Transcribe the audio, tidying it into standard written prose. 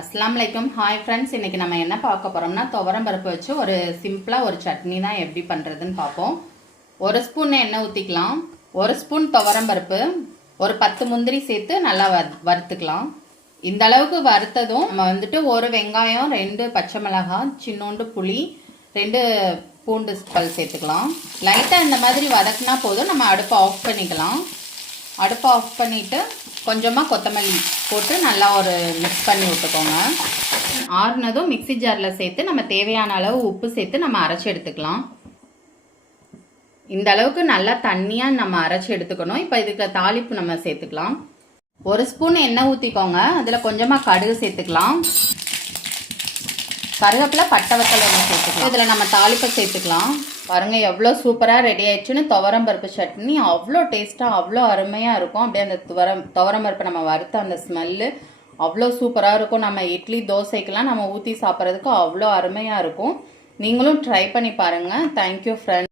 அஸ்ஸலாமு அலைக்கும். Hi friends, இன்றைக்கி நம்ம என்ன பார்க்க போகிறோம்னா துவரம் பருப்பு வச்சு ஒரு சிம்பிளாக ஒரு சட்னி தான் எப்படி பண்ணுறதுன்னு பார்ப்போம். ஒரு ஸ்பூன் எண்ணெய் ஊற்றிக்கலாம். ஒரு ஸ்பூன் துவரம் பருப்பு, ஒரு 10 முந்திரி சேர்த்து நல்லா வறுத்துக்கலாம். இந்த அளவுக்கு வறுத்ததும் நம்ம ஒரு வெங்காயம், 2 பச்சை மிளகாய், சின்னோண்டு புளி, 2 பூண்டு பல் சேர்த்துக்கலாம். லைட்டாக இந்த மாதிரி வதக்குனா போதும். நம்ம அடுப்பை ஆஃப் பண்ணிக்கலாம். அடுப்பை ஆஃப் பண்ணிவிட்டு கொஞ்சமாக கொத்தமல்லி போட்டு நல்லா ஒரு மிக்ஸ் பண்ணி விட்டுக்கோங்க. ஆறுனதும் மிக்சி ஜாரில் சேர்த்து நம்ம தேவையான அளவு உப்பு சேர்த்து நம்ம அரைச்சி எடுத்துக்கலாம். இந்த அளவுக்கு நல்லா தண்ணியாக நம்ம அரைச்சி எடுத்துக்கணும். இப்போ இதுக்கு தாளிப்பு நம்ம சேர்த்துக்கலாம். ஒரு ஸ்பூன் எண்ணெய் ஊற்றிக்கோங்க. அதில் கொஞ்சமாக கடுகு சேர்த்துக்கலாம். கருவேப்பிலை, பட்டை வத்தல் எண்ணெய் சேர்த்துக்கலாம். இதில் நம்ம தாளிப்பை சேர்த்துக்கலாம். பாருங்கள் எவ்வளோ சூப்பராக ரெடி ஆயிடுச்சுன்னு. துவரம் பருப்பு சட்னி அவ்வளோ டேஸ்ட்டாக அவ்வளோ அருமையாக இருக்கும். அப்படியே அந்த துவரம் பருப்பு நம்ம வறுத்த அந்த ஸ்மெல்லு அவ்வளோ சூப்பராக இருக்கும். நம்ம இட்லி தோசைக்கெல்லாம் நம்ம ஊற்றி சாப்பிட்றதுக்கு அவ்வளோ அருமையாக இருக்கும். நீங்களும் ட்ரை பண்ணி பாருங்கள். Thank you friends.